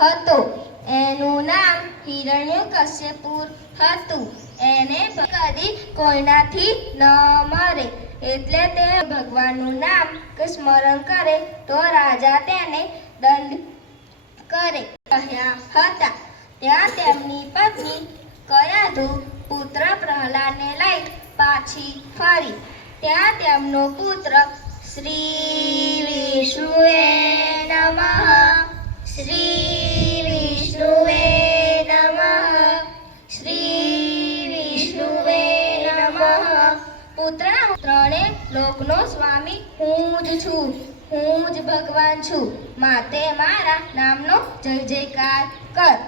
હતો. એનું નામ હિરણ્યકશ્યપુ હતું. એને કદી કોઈનાથી ન મરે એટલે તે ભગવાનનું નામ સ્મરણ કરે તો રાજા તેને દંડ કરે રહ્યા હતા. ત્યાં તેમની પત્ની કયાધુ પુત્ર પ્રહલાદને લઈ પાછી ફરી. ત્યાં તેમનો પુત્ર શ્રી વિષ્ણુએ નમઃ, શ્રી વિષ્ણુએ નમઃ, શ્રી વિષ્ણુએ નમઃ. પુત્રના ત્રણે લોકનો સ્વામી હું જ છું, હું જ ભગવાન છું. માટે મારા નામનો જય જયકાર કર.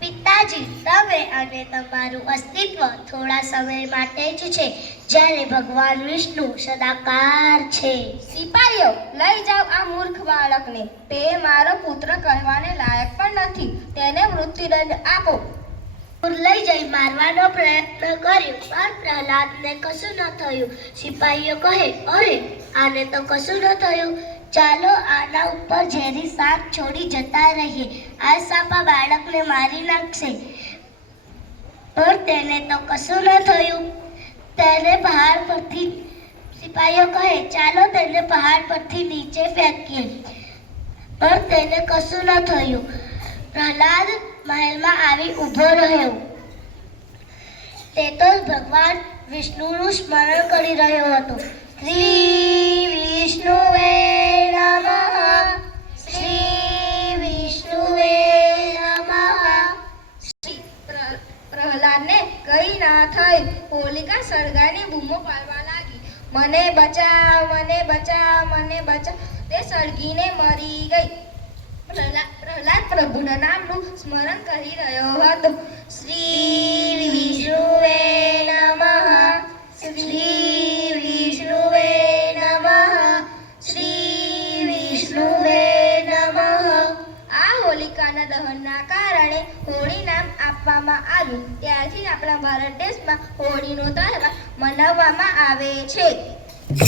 પિતાજી, તમે અને તમારું અસ્તિત્વ થોડા સમય માટે જ છે, જ્યારે ભગવાન વિષ્ણુ સદાકાર છે. સિપાહીઓ, લઈ જાઓ આ મૂર્ખ બાળકને. તે મારો પુત્ર કહેવાને લાયક પણ નથી. તેને મૃત્યુદંડ આપો. લઈ જઈ મારવાનો પ્રયત્ન કર્યો પણ પ્રહલાદને કશું ન થયું. સિપાહીઓ કહે, અરે આને તો કશું ન થયું, ચાલો આના ઉપર ઝેરી સાપ છોડી જતા રહીએ. આ સાપ આ બાળકને મારી નાખશે. પણ તેને તો કશું ન થયું. તેને પહાડ પરથી સિપાહીઓ કહે, ચાલો તેને પહાડ પરથી નીચે ફેંકીએ. પણ તેને કશું ન થયું. પ્રહલાદ મહેલમાં આવી ઊભો રહ્યો. તે તો ભગવાન વિષ્ણુનું સ્મરણ કરી રહ્યો હતો. શ્રી વિષ્ણુએ નમઃ, શ્રી વિષ્ણુએ નમઃ. પ્રહલાદને કઈ ના થઈ. હોલિકા સળગાની બૂમો પાડવા લાગી, મને બચાવ, મને બચાવ, મને બચાવ. તે સળગીને મરી ગઈ. પ્રહલાદ પ્રભુના નામનું સ્મરણ કરી રહ્યો હતો. શ્રી વિષ્ણુએ નમઃ, શ્રી વિષ્ણુએ નમઃ, શ્રી વિષ્ણુએ નમઃ. આ હોલિકાના દહનના કારણે હોળી નામ આપવામાં આવ્યું. ત્યારથી આપણા ભારત દેશમાં હોળીનો તહેવાર મનાવવામાં આવે છે.